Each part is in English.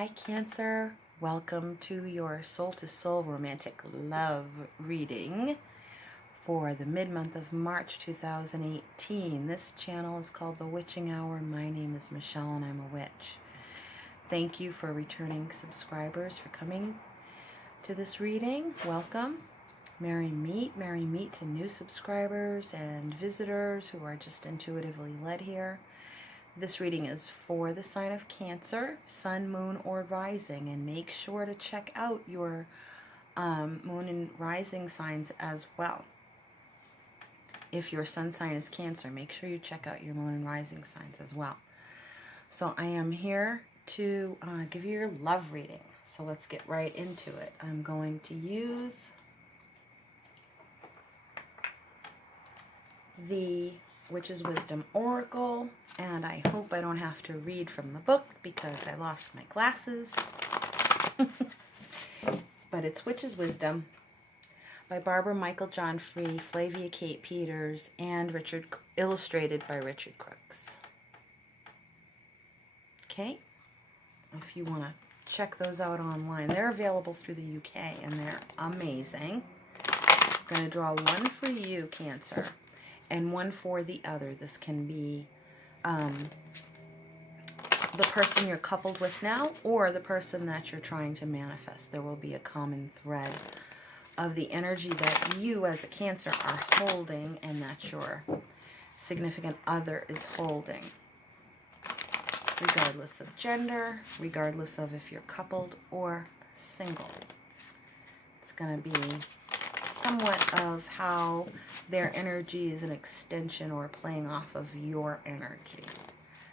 Hi Cancer, welcome to your Soul to Soul Romantic Love reading for the mid-month of March 2018. This channel is called The Witching Hour. My name is Michelle and I'm a witch. Thank you for returning subscribers for coming to this reading. Welcome. Merry meet to new subscribers and visitors who are just intuitively led here. This reading is for the sign of Cancer, Sun, Moon, or Rising, and make sure to check out your Moon and Rising signs as well. If your Sun sign is Cancer, make sure you check out your Moon and Rising signs as well. So I am here to give you your love reading. So let's get right into it. I'm going to use the Witch's Wisdom Oracle, and I hope I don't have to read from the book because I lost my glasses. But it's Witch's Wisdom by Barbara Michael John Free, Flavia Kate Peters, and illustrated by Richard Crooks. Okay, if you want to check those out online, they're available through the UK and they're amazing. I'm going to draw one for you, Cancer, and one for the other. This can be the person you're coupled with now or the person that you're trying to manifest. There will be a common thread of the energy that you as a Cancer are holding and that your significant other is holding. Regardless of gender, regardless of if you're coupled or single. It's going to be somewhat of how their energy is an extension or playing off of your energy,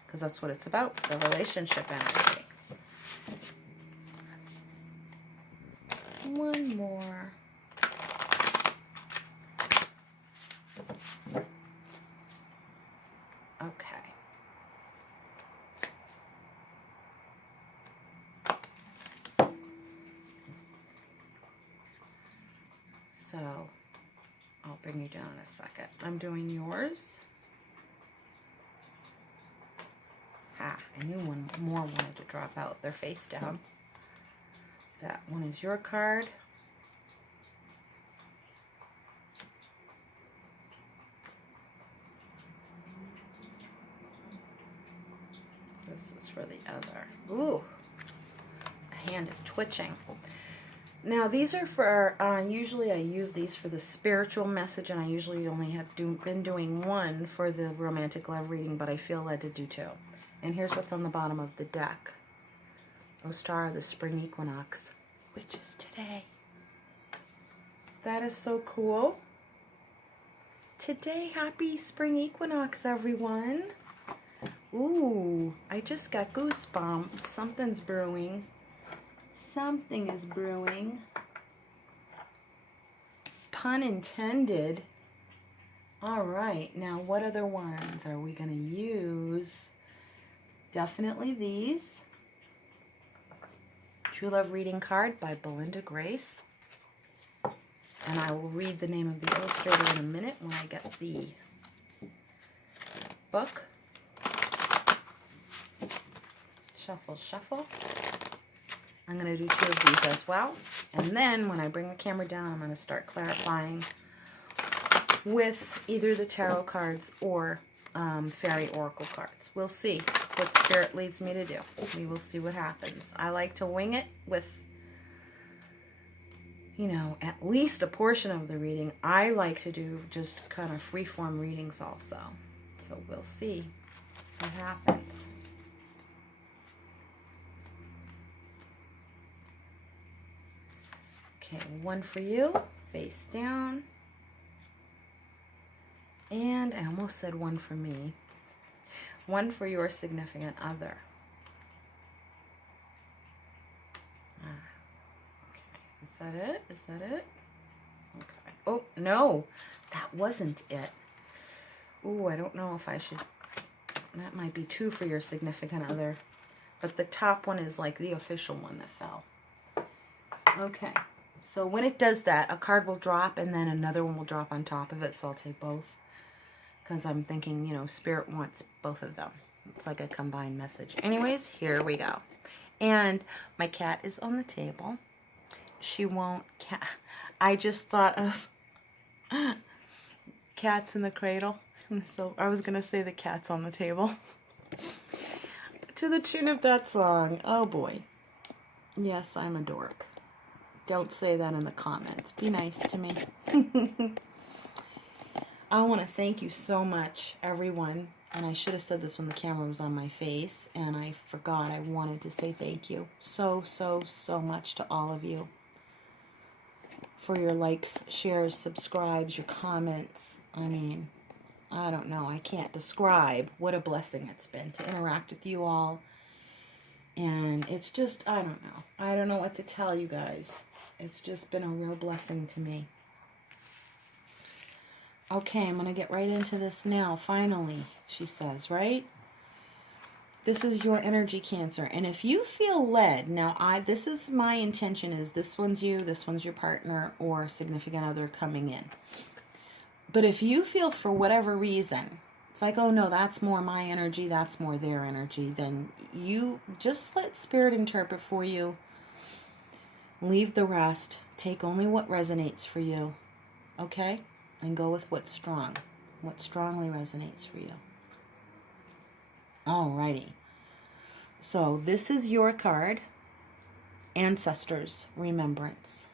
because that's what it's about, the relationship energy. One more. Okay. So I'll bring you down in a second. I'm doing yours. I knew one more wanted to drop out. They're face down. That one is your card. This is for the other. Ooh, a hand is twitching. Now these are for, usually I use these for the spiritual message, and I usually only have been doing one for the romantic love reading, but I feel led to do two. And here's what's on the bottom of the deck. O Star of the Spring Equinox, which is today. That is so cool. Today, happy Spring Equinox, everyone. Ooh, I just got goosebumps. Something's brewing. Something is brewing. Pun intended. All right, now what other ones are we going to use? Definitely these. True Love Reading Card by Belinda Grace. And I will read the name of the illustrator in a minute when I get the book. Shuffle, shuffle. I'm going to do two of these as well. And then when I bring the camera down, I'm going to start clarifying with either the tarot cards or fairy oracle cards. We'll see what Spirit leads me to do. We will see what happens. I like to wing it with, you know, at least a portion of the reading. I like to do just kind of freeform readings also. So we'll see what happens. Okay, one for you, face down. And I almost said one for me. One for your significant other. Okay, is that it? Is that it? Okay. Oh, no, that wasn't it. Ooh, I don't know if I should. That might be two for your significant other. But the top one is like the official one that fell. Okay. So when it does that, a card will drop and then another one will drop on top of it. So I'll take both. Because I'm thinking, you know, Spirit wants both of them. It's like a combined message. Anyways, here we go. And my cat is on the table. She won't I just thought of Cats in the Cradle. So I was going to say the cat's on the table. To the tune of that song. Oh boy. Yes, I'm a dork. Don't say that in the comments. Be nice to me. I want to thank you so much, everyone. And I should have said this when the camera was on my face, and I forgot. I wanted to say thank you so much to all of you for your likes, shares, subscribes, your comments. I mean, I don't know. I can't describe what a blessing it's been to interact with you all. And it's just, I don't know. I don't know what to tell you guys. It's just been a real blessing to me. Okay, I'm going to get right into this now. Finally, she says, right? This is your energy, Cancer. And if you feel led, now this is my intention is this one's you, this one's your partner or significant other coming in. But if you feel for whatever reason, it's like, oh no, that's more my energy, that's more their energy, then you just let Spirit interpret for you. Leave the rest. Take only what resonates for you. Okay? And go with what's strong. What strongly resonates for you. Alrighty. So this is your card. Ancestors Remembrance.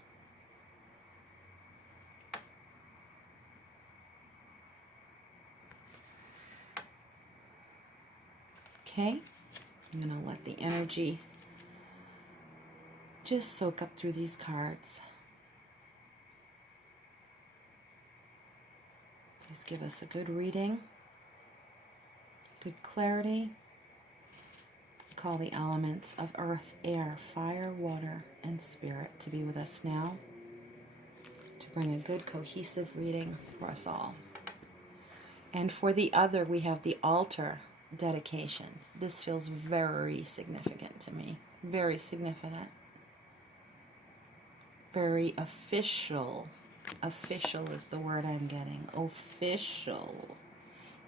Okay? I'm going to let the energy just soak up through these cards. Please give us a good reading. Good clarity. Call the elements of earth, air, fire, water, and spirit to be with us now, to bring a good cohesive reading for us all. And for the other, we have the altar dedication. This feels very significant to me. Very significant. Very official. Official is the word I'm getting. Official.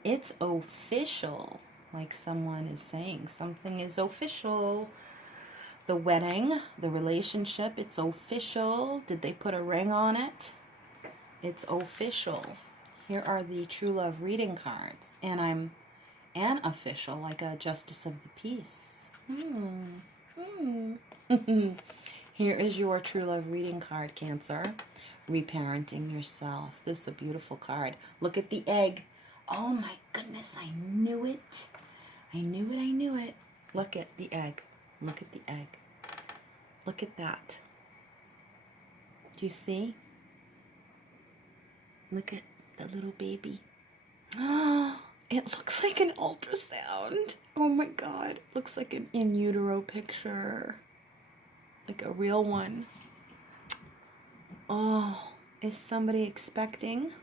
It's official. Like someone is saying something is official. The wedding, the relationship, it's official. Did they put a ring on it? It's official. Here are the True Love reading cards. And I'm an official, like a Justice of the Peace. Here is your True Love reading card, Cancer. Reparenting yourself. This is a beautiful card. Look at the egg. Oh my goodness, I knew it. I knew it, I knew it. Look at the egg. Look at the egg. Look at that. Do you see? Look at the little baby. Oh, it looks like an ultrasound. Oh my God. It looks like an in utero picture. Like a real one. Oh, is somebody expecting?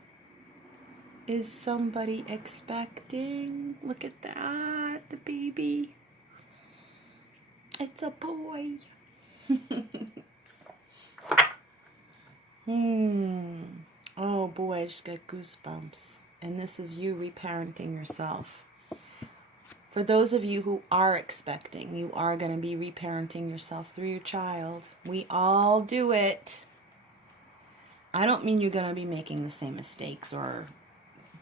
Is somebody expecting? Look at that, the baby. It's a boy. Oh boy, I just got goosebumps. And this is you reparenting yourself. For those of you who are expecting, you are going to be reparenting yourself through your child. We all do it. I don't mean you're going to be making the same mistakes or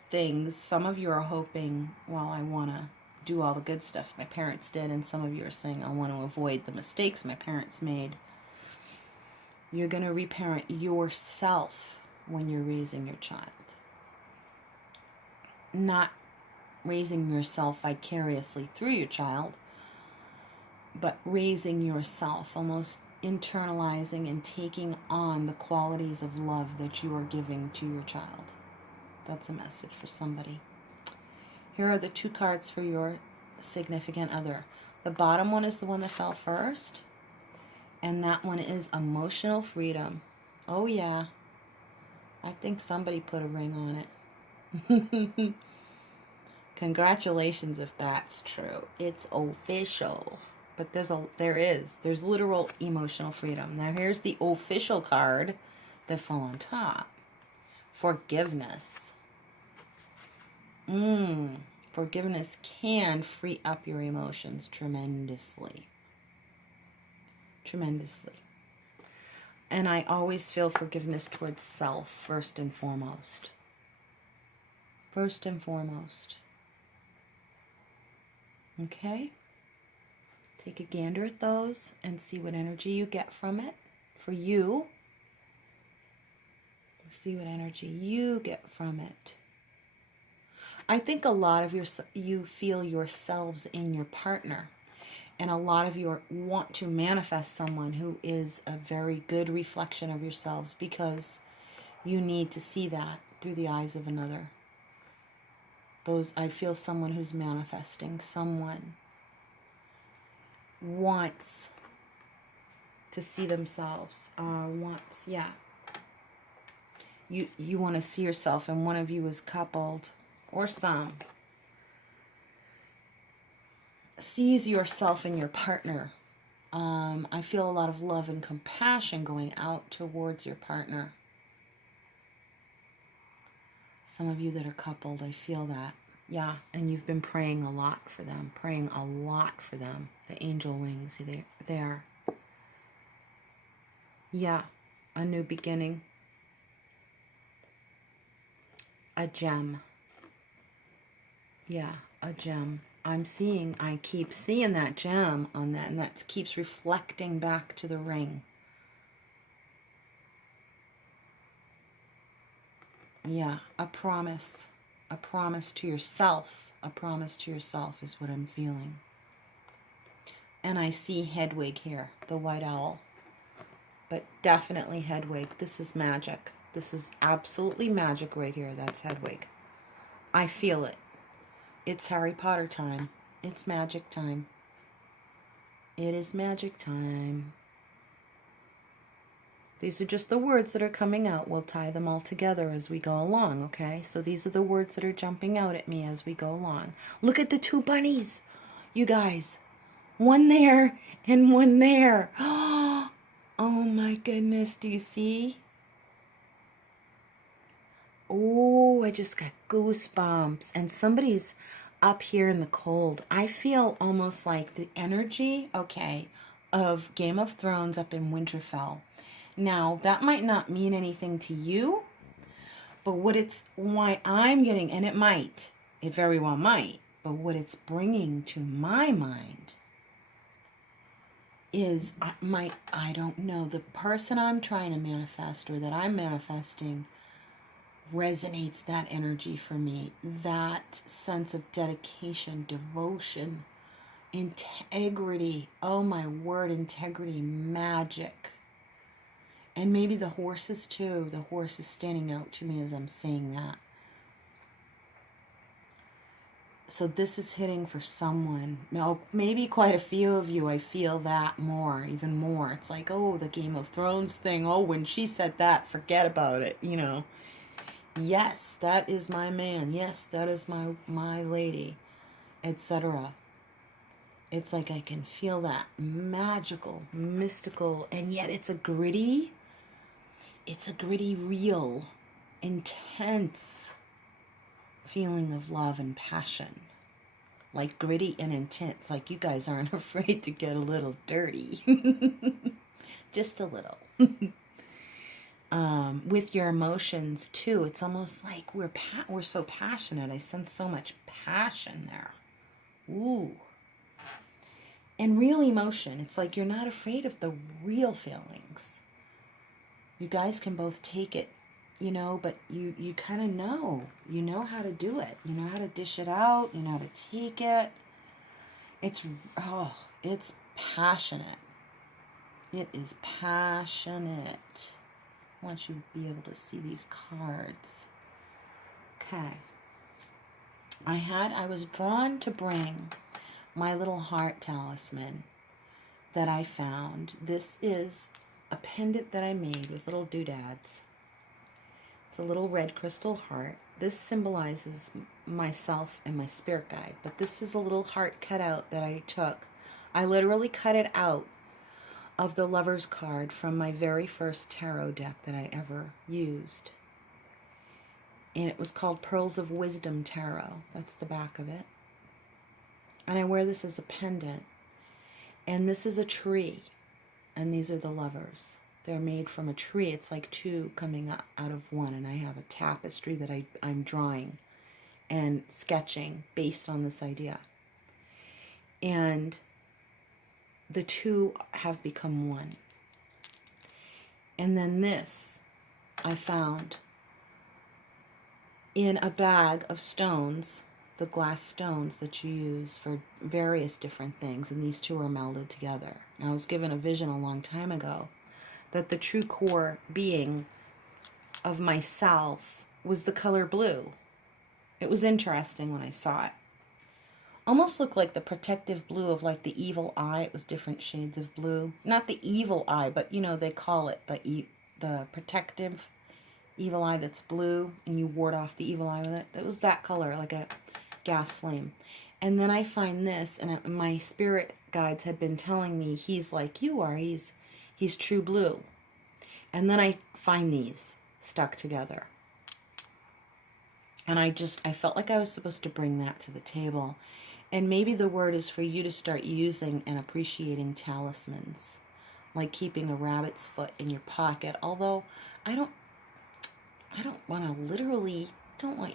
things. Some of you are hoping, well, I want to do all the good stuff my parents did, and some of you are saying, I want to avoid the mistakes my parents made. You're going to reparent yourself when you're raising your child. Not raising yourself vicariously through your child, but raising yourself, almost internalizing and taking on the qualities of love that you are giving to your child. That's a message for somebody. Here are the two cards for your significant other. The bottom one is the one that fell first, and that one is emotional freedom. Oh yeah, I think somebody put a ring on it. Congratulations if that's true. It's official. But there's literal emotional freedom. Now here's the official card that fell on top. Forgiveness. Forgiveness can free up your emotions tremendously. tremendously. And I always feel forgiveness towards self, first and foremost. First and foremost. Okay? Take a gander at those and see what energy you get from it. For you. See what energy you get from it. I think a lot of you feel yourselves in your partner. And a lot of you want to manifest someone who is a very good reflection of yourselves, because you need to see that through the eyes of another. I feel someone who's manifesting, someone wants to see themselves, you want to see yourself, and one of you is coupled, or some, sees yourself in your partner. I feel a lot of love and compassion going out towards your partner. Some of you that are coupled, I feel that. Yeah, and you've been praying a lot for them. The angel wings, there. Yeah, a new beginning. A gem. Yeah, a gem. I keep seeing that gem on that, and that keeps reflecting back to the ring. Yeah, a promise to yourself. A promise to yourself is what I'm feeling. And I see Hedwig here, the white owl. But definitely Hedwig. This is magic. This is absolutely magic right here. That's Hedwig. I feel it. It's Harry Potter time. It's magic time. It is magic time. These are just the words that are coming out. We'll tie them all together as we go along, okay? So these are the words that are jumping out at me as we go along. Look at the two bunnies, you guys. One there and one there. Oh my goodness, do you see? Oh, I just got goosebumps. And somebody's up here in the cold. I feel almost like the energy, okay, of Game of Thrones up in Winterfell. Now, that might not mean anything to you, but why I'm getting, and it very well might, but what it's bringing to my mind is I don't know, the person I'm trying to manifest, or that I'm manifesting, resonates that energy for me. That sense of dedication, devotion, integrity. Oh my word, integrity, magic. And maybe the horses too. The horse is standing out to me as I'm saying that. So this is hitting for someone. Maybe quite a few of you, I feel that even more. It's like, oh, the Game of Thrones thing. Oh, when she said that, forget about it, you know. Yes, that is my man. Yes, that is my lady, etc. It's like I can feel that magical, mystical, and yet it's a gritty, real, intense feeling of love and passion. Like gritty and intense, like you guys aren't afraid to get a little dirty. Just a little. With your emotions too, it's almost like we're so passionate. I sense so much passion there. Ooh. And real emotion. It's like you're not afraid of the real feelings. You guys can both take it, you know, but you kind of know. You know how to do it. You know how to dish it out. You know how to take it. It's passionate. It is passionate. I want you to be able to see these cards. Okay. I was drawn to bring my little heart talisman that I found. This is a pendant that I made with little doodads. It's a little red crystal heart. This symbolizes myself and my spirit guide, but this is a little heart cut out that I took. I literally cut it out of the Lover's card from my very first tarot deck that I ever used. And it was called Pearls of Wisdom Tarot. That's the back of it. And I wear this as a pendant. And this is a tree. and these are the lovers. They're made from a tree. It's like two coming out of one, and I have a tapestry that I'm drawing and sketching based on this idea. And the two have become one. And then this I found in a bag of stones, the glass stones that you use for various different things, and these two are melded together. And I was given a vision a long time ago that the true core being of myself was the color blue. It was interesting when I saw it. Almost looked like the protective blue of like the evil eye. It was different shades of blue. Not the evil eye, but you know, they call it the protective evil eye that's blue, and you ward off the evil eye with it. It was that color, like a gas flame. And then I find this, and my spirit guides had been telling me he's like you are. He's true blue. And then I find these stuck together. And I felt like I was supposed to bring that to the table. And maybe the word is for you to start using and appreciating talismans, like keeping a rabbit's foot in your pocket. Although I don't want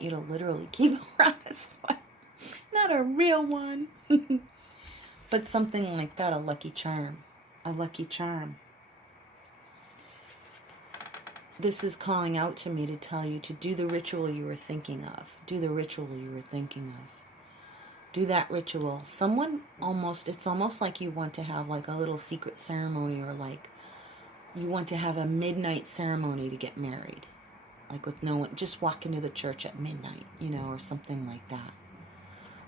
you to literally keep a rabbit's foot. Not a real one. But something like that, a lucky charm. A lucky charm. This is calling out to me to tell you to do the ritual you were thinking of. Do the ritual you were thinking of. Do that ritual. It's almost like you want to have like a little secret ceremony, or like you want to have a midnight ceremony to get married. Like with no one, just walk into the church at midnight, or something like that.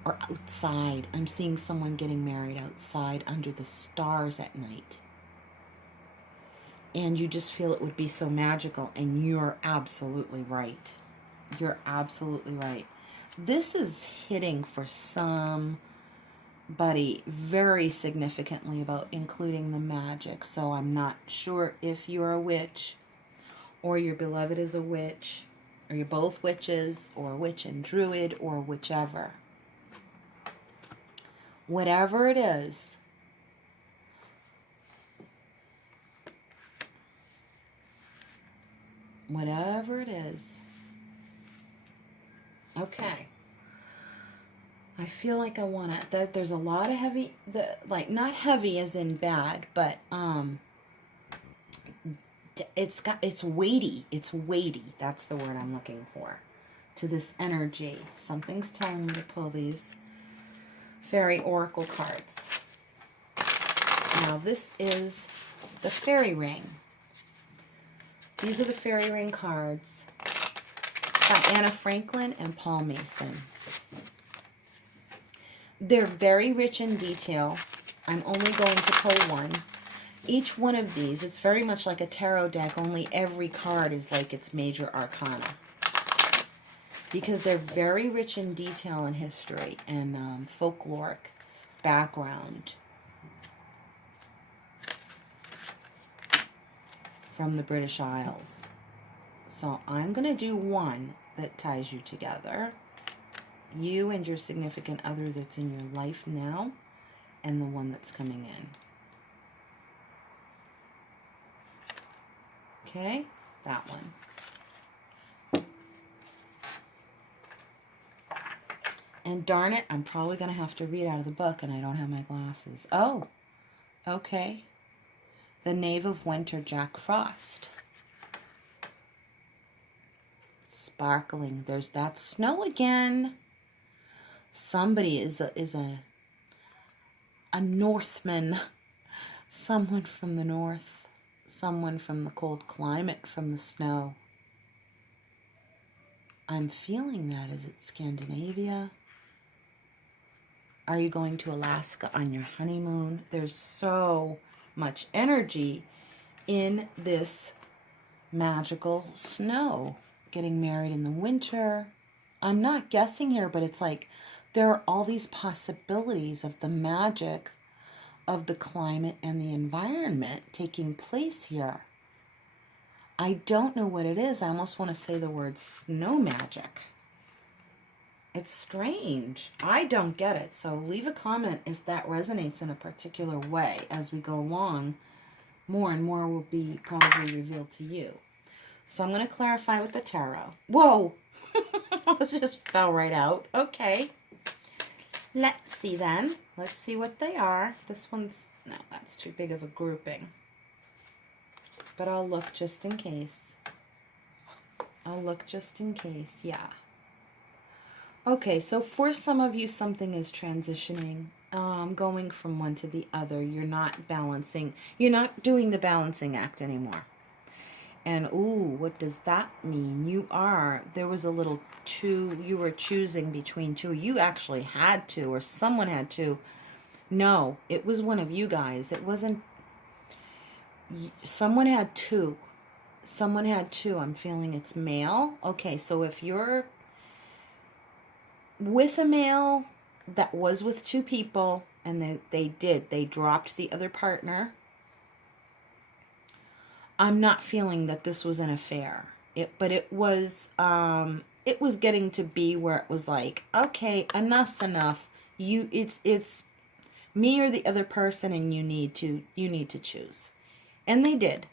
Or outside. I'm seeing someone getting married outside under the stars at night. And you just feel it would be so magical, and you're absolutely right. You're absolutely right. This is hitting for somebody very significantly about including the magic. So I'm not sure if you're a witch, or your beloved is a witch, or you're both witches, or witch and druid, or whichever. Whatever it is, okay. I feel like I want to, there's a lot of heavy, not heavy as in bad, but it's weighty. It's weighty. That's the word I'm looking for. To this energy. Something's telling me to pull these fairy oracle cards. Now this is the fairy ring. These are the fairy ring cards by Anna Franklin and Paul Mason. They're very rich in detail. I'm only going to pull one. Each one of these, it's very much like a tarot deck, only every card is like its major arcana. Because they're very rich in detail and history and folkloric background from the British Isles. So I'm going to do one that ties you together. You and your significant other that's in your life now, and the one that's coming in. Okay, that one. And darn it, I'm probably going to have to read out of the book, and I don't have my glasses. Oh, okay. The Knave of Winter, Jack Frost. Sparkling. There's that snow again. Somebody is a Northman. Someone from the north. Someone from the cold climate, from the snow. I'm feeling that. Is it Scandinavia? Are you going to Alaska on your honeymoon? There's so much energy in this magical snow. Getting married in the winter. I'm not guessing here, but it's like there are all these possibilities of the magic of the climate and the environment taking place here. I don't know what it is. I almost want to say the word snow magic. It's strange. I don't get it. So leave a comment if that resonates in a particular way as we go along more and more will be probably revealed to you. So I'm going to clarify with the tarot. Whoa! It just fell right out. Okay. Let's see then. Let's see what they are. This one's, no, that's too big of a grouping. But I'll look just in case. I'll look just in case, yeah. Okay, so for some of you, something is transitioning, going from one to the other. You're not balancing. You're not doing the balancing act anymore. And, ooh, what does that mean? There was a little two, you were choosing between two. You actually had to, or someone had to. No, it was one of you guys. It wasn't, someone had two. Someone had two. I'm feeling it's male. Okay, so if you're with a male that was with two people, and they dropped the other partner, I'm not feeling that this was an affair. But it was getting to be where it was like, okay, enough's enough. It's me or the other person, and you need to choose. And they did.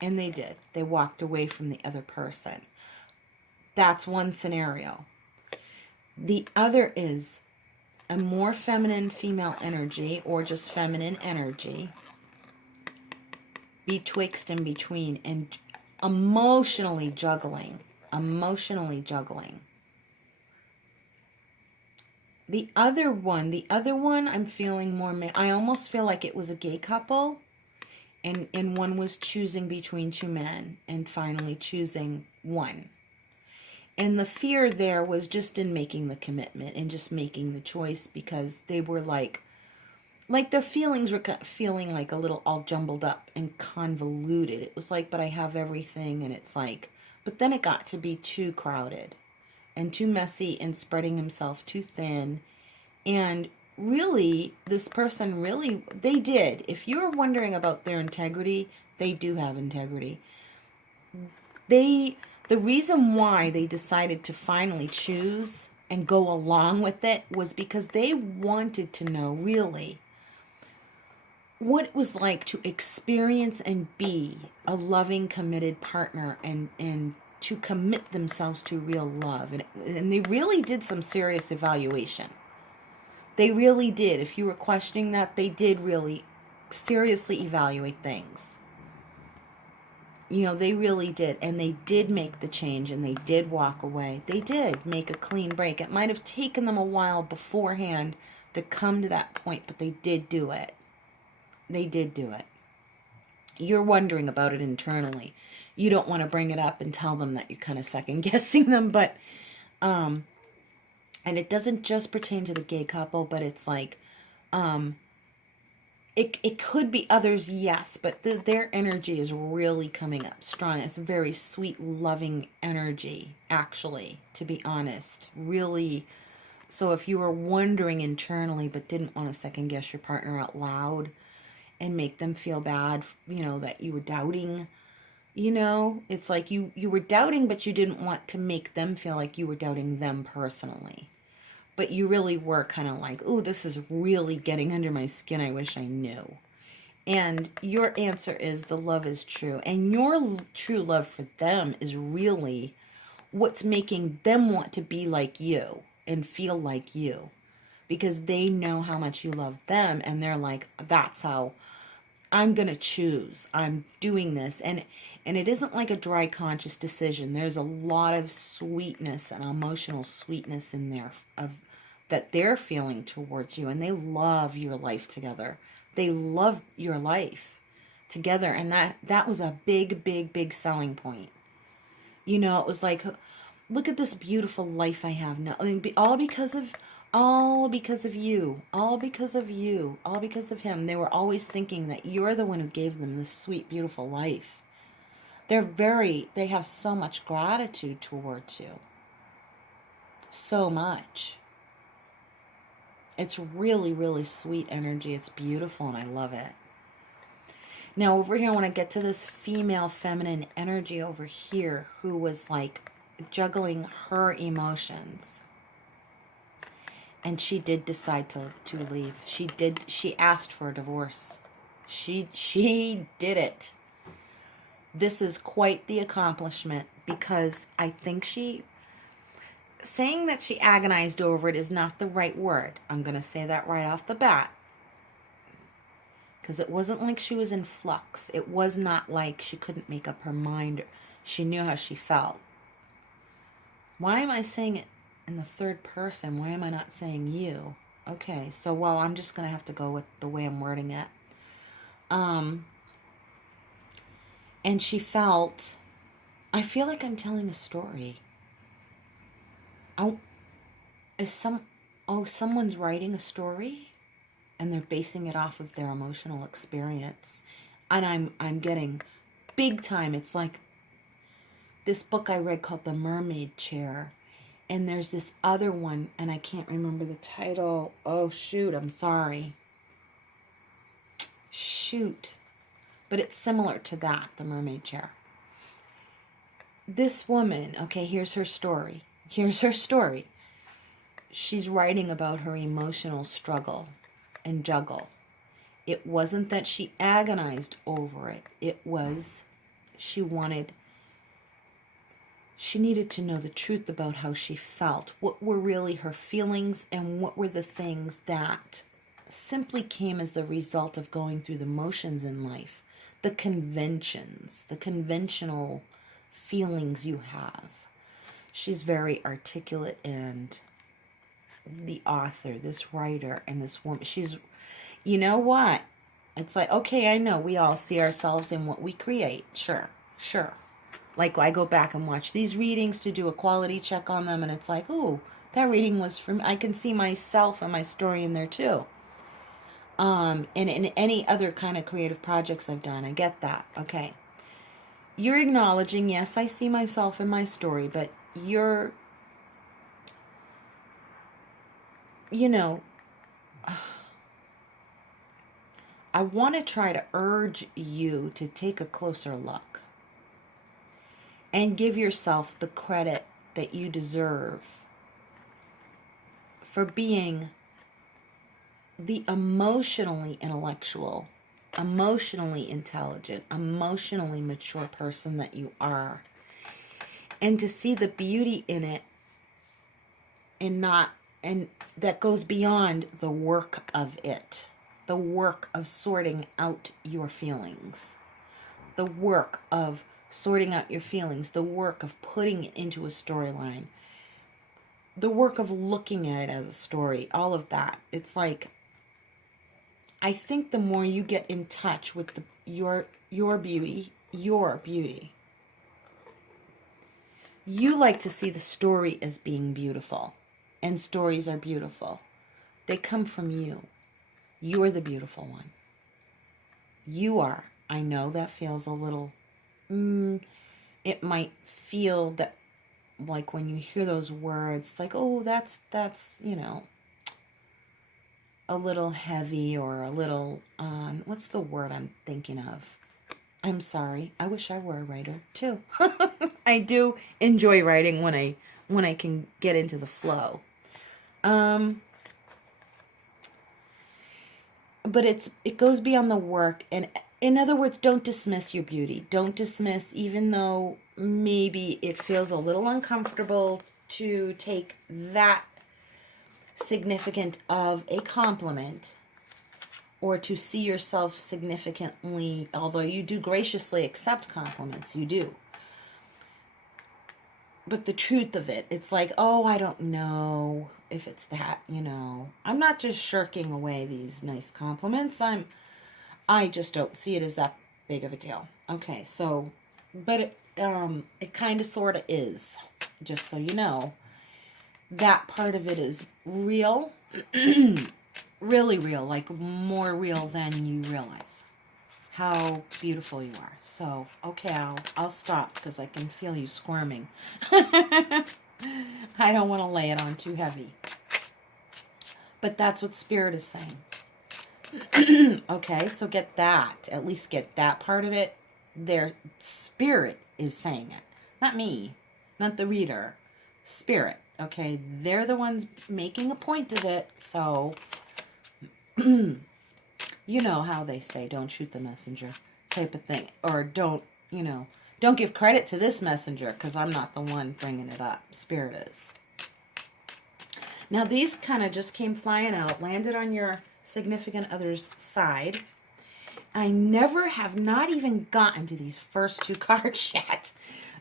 And they did. They walked away from the other person. That's one scenario. The other is a more feminine female energy, or just feminine energy, betwixt and between, and emotionally juggling. The other one, I'm feeling more, I almost feel like it was a gay couple, and one was choosing between two men, and finally choosing one. And the fear there was just in making the commitment, and just making the choice, because they were like their feelings were feeling like a little all jumbled up and convoluted. It was like, but I have everything, and it's like, but then it got to be too crowded and too messy, and spreading himself too thin. And really, this person they did. If you're wondering about their integrity, they do have integrity. The reason why they decided to finally choose and go along with it was because they wanted to know, really, what it was like to experience and be a loving, committed partner, and to commit themselves to real love. And they really did some serious evaluation. They really did. If you were questioning that, they did really seriously evaluate things. They really did. And they did make the change, and they did walk away. They did make a clean break. It might have taken them a while beforehand to come to that point, but they did do it. They did do it. You're wondering about it internally. You don't want to bring it up and tell them that you're kind of second guessing them, but and it doesn't just pertain to the gay couple, but it's like it could be others, yes, but their energy is really coming up strong. It's a very sweet, loving energy, actually, to be honest. Really. So if you were wondering internally but didn't want to second guess your partner out loud and make them feel bad, that you were doubting, it's like you were doubting, but you didn't want to make them feel like you were doubting them personally. But you really were kind of like, oh, this is really getting under my skin. I wish I knew. And your answer is the love is true. And your true love for them is really what's making them want to be like you and feel like you. Because they know how much you love them, and they're like, that's how I'm going to choose. I'm doing this. And it isn't like a dry, conscious decision. There's a lot of sweetness and emotional sweetness in there that they're feeling towards you. And they love your life together. They love your life together. And that was a big, big, big selling point. It was like, look at this beautiful life I have now. I mean, all because of you, all because of him. They were always thinking that you're the one who gave them this sweet, beautiful life. They have so much gratitude towards you. So much. It's really, really sweet energy. It's beautiful, and I love it. Now over here, I want to get to this female feminine energy over here who was like juggling her emotions. And she did decide to leave. She asked for a divorce. She did it. This is quite the accomplishment, because I think saying that she agonized over it is not the right word. I'm going to say that right off the bat. Because it wasn't like she was in flux. It was not like she couldn't make up her mind. She knew how she felt. Why am I saying it in the third person? Why am I not saying you? Okay, so, well, I'm just going to have to go with the way I'm wording it. And she felt, I feel like I'm telling a story. Someone's writing a story and they're basing it off of their emotional experience. And I'm getting big time. It's like this book I read called The Mermaid Chair. And there's this other one, and I can't remember the title. Oh, shoot, I'm sorry. Shoot. But it's similar to that, The Mermaid Chair. This woman, okay, here's her story. Here's her story. She's writing about her emotional struggle and juggle. It wasn't that she agonized over it. It was she needed to know the truth about how she felt. What were really her feelings, and what were the things that simply came as the result of going through the motions in life. The conventions, the conventional feelings you have. She's very articulate, and the author, this writer, and this woman, you know what? It's like, okay, I know we all see ourselves in what we create. Sure. Like, I go back and watch these readings to do a quality check on them, and it's like, ooh, that reading was for me. I can see myself and my story in there too. And in any other kind of creative projects I've done, I get that. Okay. You're acknowledging, yes, I see myself in my story, but you're, I want to try to urge you to take a closer look and give yourself the credit that you deserve for being the emotionally intellectual, emotionally intelligent, emotionally mature person that you are. And to see the beauty in it, and that goes beyond the work of it. The work of sorting out your feelings. The work of sorting out your feelings. The work of putting it into a storyline. The work of looking at it as a story. All of that. It's like, I think the more you get in touch with your beauty, you like to see the story as being beautiful. And stories are beautiful. They come from you. You're the beautiful one. You are. I know that feels a little, it might feel that, like when you hear those words, it's like, oh, that's, a little heavy, or a little, what's the word I'm thinking of? I'm sorry. I wish I were a writer too. I do enjoy writing when I can get into the flow. But it goes beyond the work. And in other words, don't dismiss your beauty. Don't dismiss, even though maybe it feels a little uncomfortable to take that significant of a compliment, or to see yourself significantly, although you do graciously accept compliments, you do. But the truth of it, it's like, oh, I don't know if it's that, I'm not just shirking away these nice compliments. I just don't see it as that big of a deal. Okay, so, but it kind of sort of is, just so you know. That part of it is real, really real, like more real than you realize. How beautiful you are. So, okay, I'll stop because I can feel you squirming. I don't want to lay it on too heavy. But that's what Spirit is saying. Okay, so get that. At least get that part of it. Their Spirit is saying it. Not me. Not the reader. Spirit. Okay, they're the ones making a point of it. So, You know how they say, don't shoot the messenger type of thing. Or don't, don't give credit to this messenger because I'm not the one bringing it up. Spirit is. Now, these kind of just came flying out, landed on your significant other's side. I have not even gotten to these first two cards yet.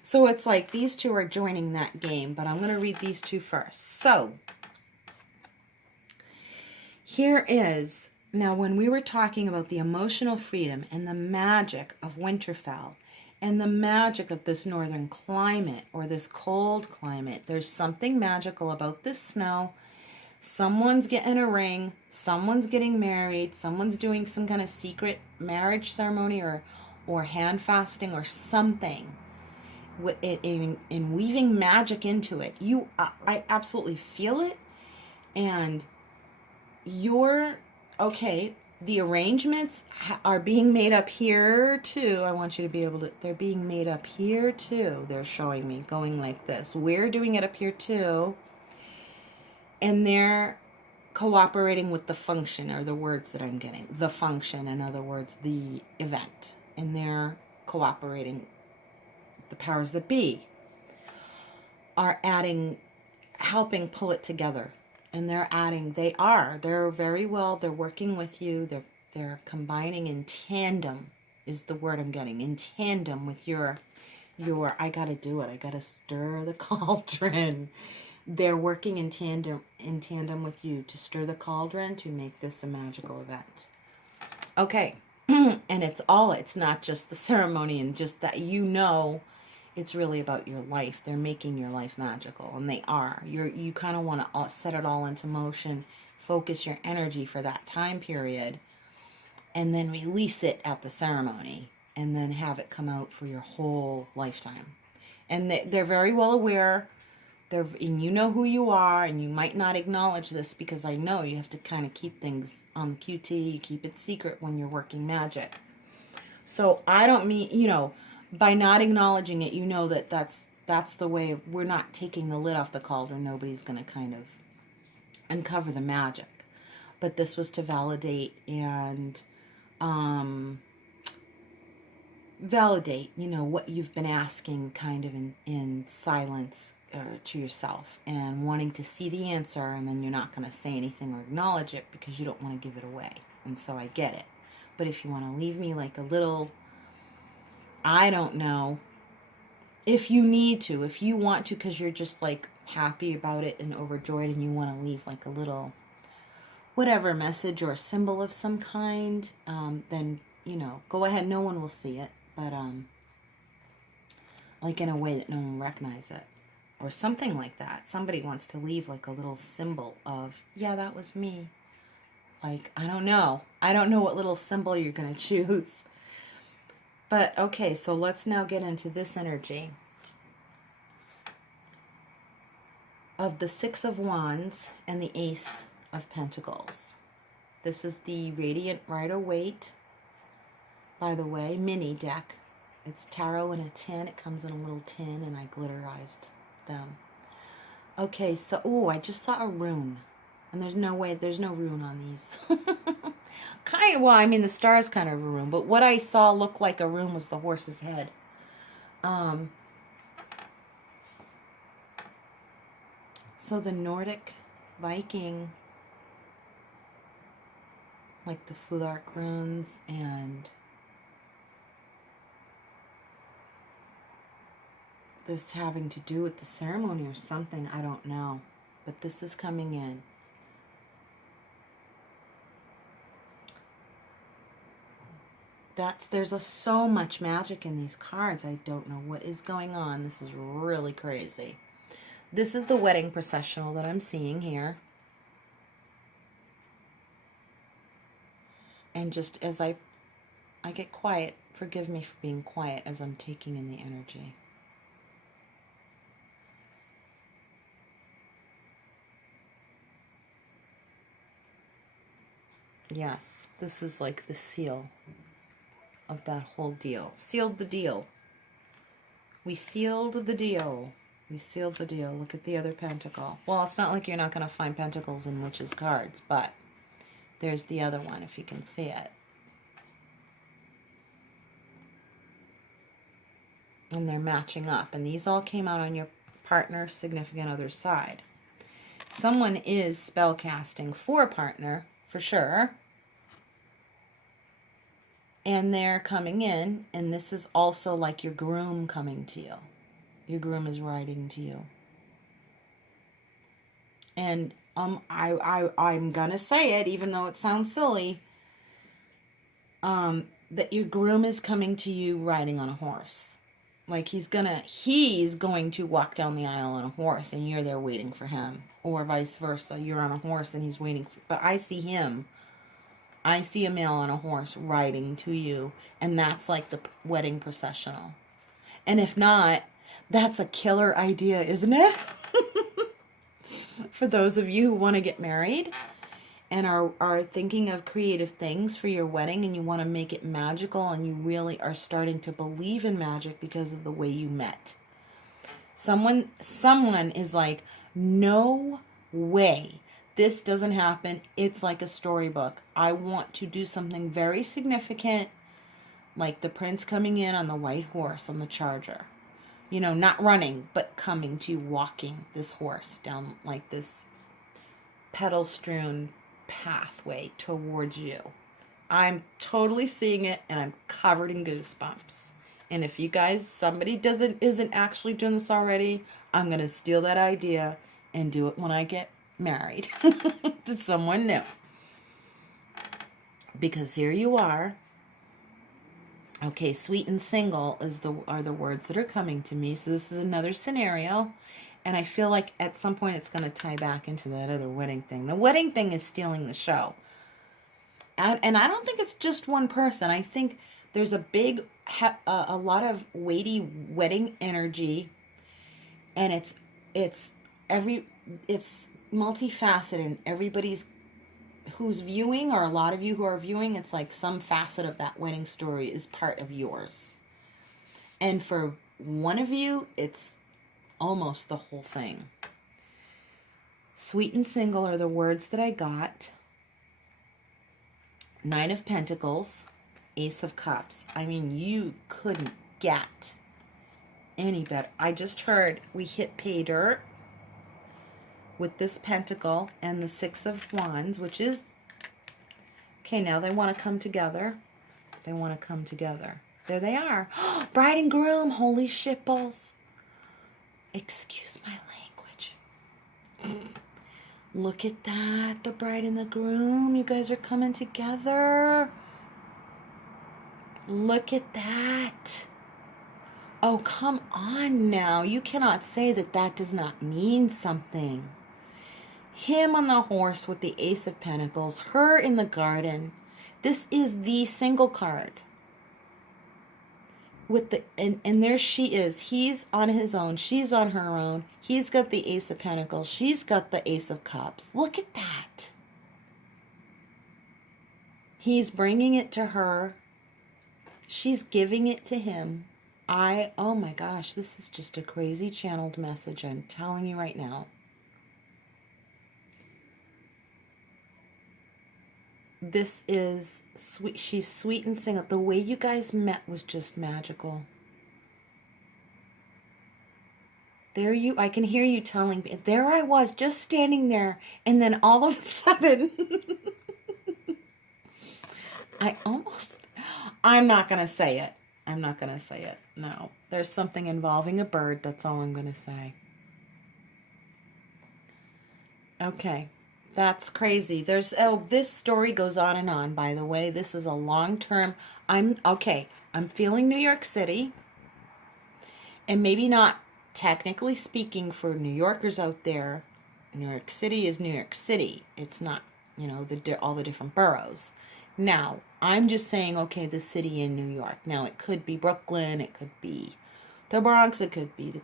So it's like these two are joining that game, but I'm going to read these two first. So, here is, now when we were talking about the emotional freedom and the magic of Winterfell, and the magic of this northern climate or this cold climate, there's something magical about this snow. Someone's getting a ring, someone's getting married, someone's doing some kind of secret marriage ceremony or hand fasting or something in weaving magic into it. I absolutely feel it. And the arrangements are being made up here too. I want you to be able to, they're being made up here too. They're showing me going like this. We're doing it up here too. And they're cooperating with the function, or the words that I'm getting. The function, in other words, the event. And they're cooperating. The powers that be are helping pull it together. And they're working with you. They're combining in tandem is the word I'm getting. In tandem with your I got to do it. I got to stir the cauldron. They're working in tandem with you to stir the cauldron to make this a magical event. Okay. And it's not just the ceremony and just that, it's really about your life. They're making your life magical, and they are. You kind of want to set it all into motion, focus your energy for that time period, and then release it at the ceremony, and then have it come out for your whole lifetime. And they're very well aware. And you know who you are, and you might not acknowledge this because I know you have to kind of keep things on the QT. You keep it secret when you're working magic. So I don't mean, by not acknowledging it, that's the way. We're not taking the lid off the cauldron. Nobody's going to kind of uncover the magic. But this was to validate and what you've been asking kind of in silence to yourself, and wanting to see the answer, and then you're not going to say anything or acknowledge it because you don't want to give it away. And so I get it. But if you want to leave me like a little, I don't know, if you need to, if you want to, because you're just like happy about it and overjoyed, and you want to leave like a little whatever message or a symbol of some kind, then go ahead. No one will see it, but like in a way that no one will recognize it, or something like that. Somebody wants to leave like a little symbol of, yeah, that was me. Like, I don't know what little symbol you're going to choose. But, okay, so let's now get into this energy of the Six of Wands and the Ace of Pentacles. This is the Radiant Rider-Waite, by the way, mini deck. It's tarot in a tin. It comes in a little tin, and I glitterized them. Okay, so, I just saw a rune. And there's no rune on these. The star's kind of a rune, but what I saw looked like a rune was the horse's head. So the Nordic Viking, like the Fulark runes, and this having to do with the ceremony or something, I don't know. But this is coming in. There's so much magic in these cards. I don't know what is going on. This is really crazy. This is the wedding processional that I'm seeing here. And just as I get quiet, forgive me for being quiet as I'm taking in the energy. Yes, this is like the seal of that whole deal. Sealed the deal. We sealed the deal. We sealed the deal. Look at the other pentacle. Well, it's not like you're not going to find pentacles in witches' cards, but There's the other one, if you can see it. And they're matching up. And these all came out on your partner, significant other's side. Someone is spell casting for a partner, for sure. And they're coming in, and this is also like your groom coming to you. Your groom is writing to you. And I'm gonna say it, even though it sounds silly, that your groom is coming to you riding on a horse. Like he's going to walk down the aisle on a horse, and you're there waiting for him, or vice versa. You're on a horse and he's waiting. But I see him. I see a male on a horse riding to you, and that's like the wedding processional. And if not, that's a killer idea, isn't it? For those of you who want to get married and are thinking of creative things for your wedding, and you want to make it magical, and you really are starting to believe in magic because of the way you met. Someone is like, no way. This doesn't happen. It's like a storybook. I want to do something very significant, like the prince coming in on the white horse on the charger. You know, not running, but coming to you, walking this horse down like this petal-strewn pathway towards you. I'm totally seeing it, and I'm covered in goosebumps. And if you guys, somebody isn't actually doing this already, I'm going to steal that idea and do it when I get married to someone new. Because here you are. Okay, sweet and single are the words that are coming to me. So this is another scenario. And I feel like at some point it's going to tie back into that other wedding thing. The wedding thing is stealing the show. And I don't think it's just one person. I think there's a lot of weighty wedding energy. And it's multifaceted, and everybody's who's viewing, or a lot of you who are viewing, it's like some facet of that wedding story is part of yours. And for one of you, it's almost the whole thing. Sweet and single are the words that I got. Nine of Pentacles, Ace of Cups. I mean, you couldn't get any better. I just heard we hit pay dirt with this pentacle and the Six of Wands, which is, okay, now they want to come together. They want to come together. There they are. Bride and groom, holy shitballs. Excuse my language. Look at that, the bride and the groom. You guys are coming together. Look at that. Oh, come on now. You cannot say that that does not mean something. Him on the horse with the Ace of Pentacles. Her in the garden. This is the single card. With the and there she is. He's on his own. She's on her own. He's got the Ace of Pentacles. She's got the Ace of Cups. Look at that. He's bringing it to her. She's giving it to him. Oh my gosh, this is just a crazy channeled message. I'm telling you right now. This is sweet. She's sweet and single. The way you guys met was just magical. I can hear you telling me. There I was, just standing there, and then all of a sudden, I'm not going to say it. I'm not going to say it. No. There's something involving a bird. That's all I'm going to say. Okay. That's crazy. This story goes on and on, by the way. This is a long-term. I'm feeling New York City. And maybe not technically speaking for New Yorkers out there. New York City is New York City. It's not, all the different boroughs. Now, I'm just saying, okay, the city in New York. Now, it could be Brooklyn, it could be the Bronx, it could be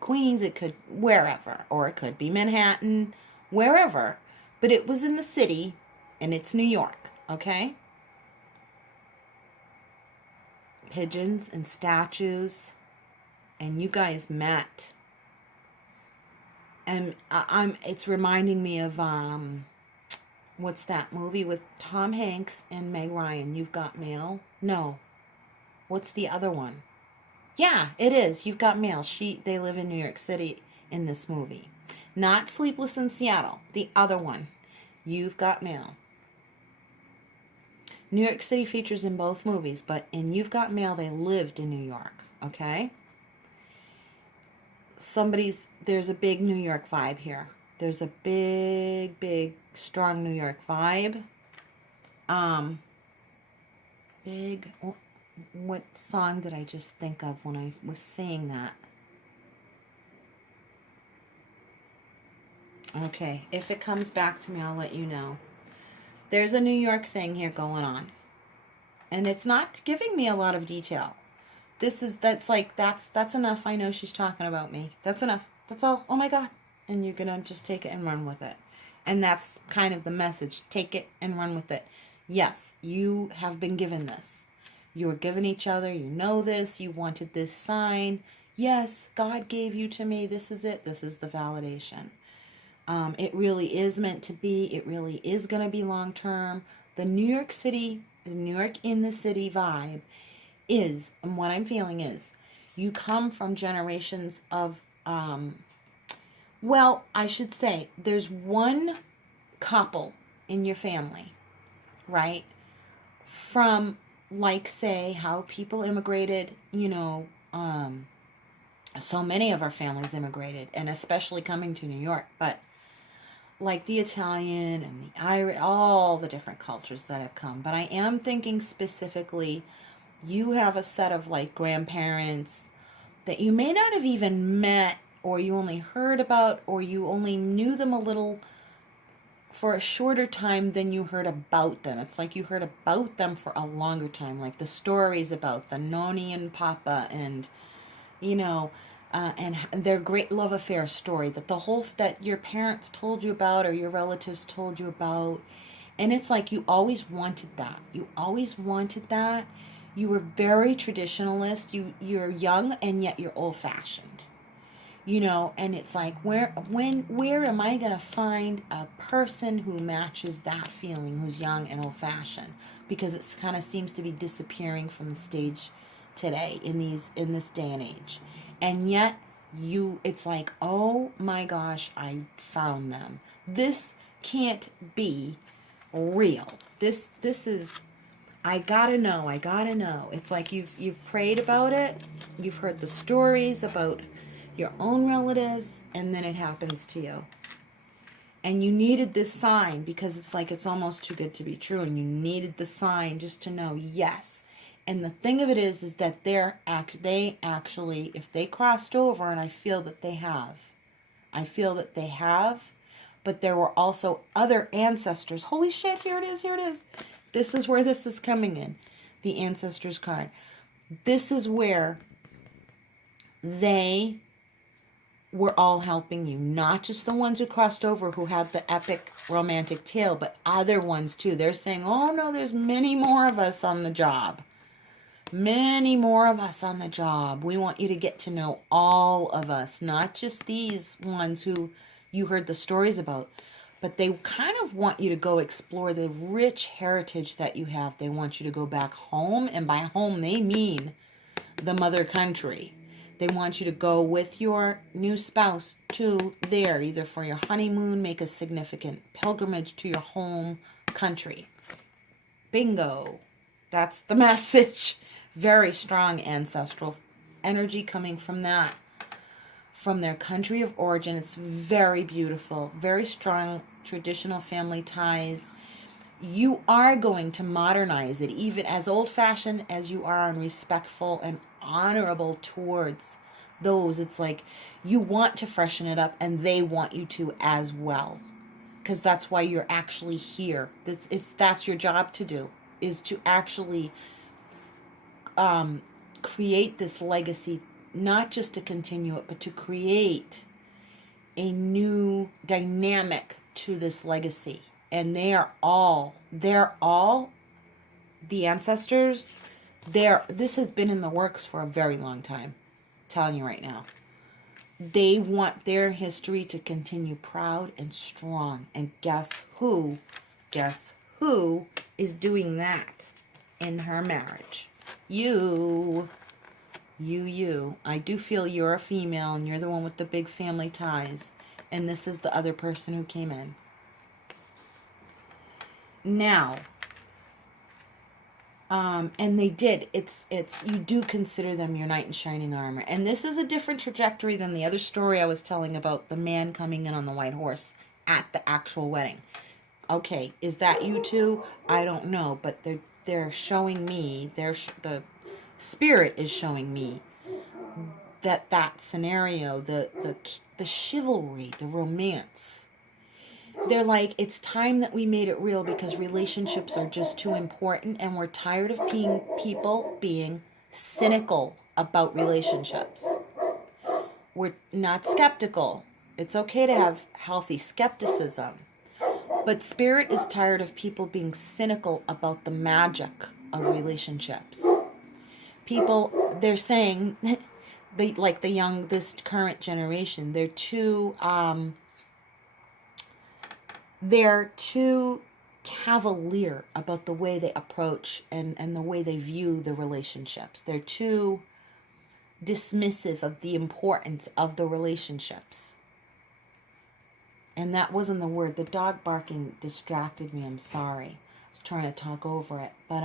Queens, it could wherever, or it could be Manhattan, wherever. But it was in the city, and it's New York, okay? Pigeons and statues, and you guys met. And it's reminding me of What's that movie with Tom Hanks and Meg Ryan? You've Got Mail? No. What's the other one? Yeah, it is. You've Got Mail. They live in New York City in this movie. Not Sleepless in Seattle. The other one. You've Got Mail. New York City features in both movies, but in You've Got Mail, they lived in New York. Okay? There's a big New York vibe here. There's a big, strong New York vibe. What song did I just think of when I was saying that? Okay, if it comes back to me, I'll let you know. There's a New York thing here going on. And it's not giving me a lot of detail. That's enough. I know she's talking about me. That's enough. That's all. Oh my God. And you're going to just take it and run with it. And that's kind of the message. Take it and run with it. Yes, you have been given this. You were given each other. You know this. You wanted this sign. Yes, God gave you to me. This is it. This is the validation. It really is meant to be. It really is going to be long term. The New York in the city vibe is, and what I'm feeling is, you come from generations of, I should say, there's one couple in your family, right? From, like, say, how people immigrated, so many of our families immigrated, and especially coming to New York, but like the Italian and the Irish, all the different cultures that have come. But I am thinking specifically, you have a set of like grandparents that you may not have even met, or you only heard about, or you only knew them a little for a shorter time than you heard about them. It's like you heard about them for a longer time, like the stories about the Noni and Papa and, and their great love affair story that your parents told you about or your relatives told you about. And it's like you always wanted that. You were very traditionalist. You're young and yet you're old-fashioned. And it's like, where am I going to find a person who matches that feeling, who's young and old-fashioned? Because it kind of seems to be disappearing from the stage today in this day and age. And yet it's like, oh my gosh, I found them. This can't be real. This is, I gotta know. It's like you've prayed about it, you've heard the stories about your own relatives, and then it happens to you. And you needed this sign because it's like it's almost too good to be true, and you needed the sign just to know, yes. And the thing of it is that they actually, if they crossed over, and I feel that they have, but there were also other ancestors. Holy shit, here it is. This is where this is coming in, the ancestors card. This is where they were all helping you, not just the ones who crossed over who had the epic romantic tale, but other ones too. They're saying, oh no, there's many more of us on the job. Many more of us on the job. We want you to get to know all of us, not just these ones who you heard the stories about, but they kind of want you to go explore the rich heritage that you have. They want you to go back home, and by home they mean the mother country. They want you to go with your new spouse to there, either for your honeymoon, make a significant pilgrimage to your home country. Bingo. That's the message. Very strong ancestral energy coming from that. From their country of origin. It's very beautiful. Very strong traditional family ties. You are going to modernize it, even as old-fashioned as you are, and respectful and honorable towards those. It's like you want to freshen it up, and they want you to as well, because that's why you're actually here. That's your job to do, is to actually create this legacy, not just to continue it, but to create a new dynamic to this legacy. And they're all the ancestors. This has been in the works for a very long time. I'm telling you right now. They want their history to continue proud and strong. And guess who Guess who is doing that in her marriage? You. I do feel you're a female and you're the one with the big family ties. And this is the other person who came in. Now, and they did. It's you do consider them your knight in shining armor. And this is a different trajectory than the other story I was telling about the man coming in on the white horse at the actual wedding. Okay, is that you two? I don't know, but they're showing me, the spirit is showing me that scenario, the chivalry, the romance. They're like, it's time that we made it real because relationships are just too important and we're tired of people being cynical about relationships. We're not skeptical. It's okay to have healthy skepticism. But Spirit is tired of people being cynical about the magic of relationships. People, they're saying, this current generation, they're too cavalier about the way they approach and the way they view the relationships. They're too dismissive of the importance of the relationships. And that wasn't the word. The dog barking distracted me. I'm sorry. I was trying to talk over it. But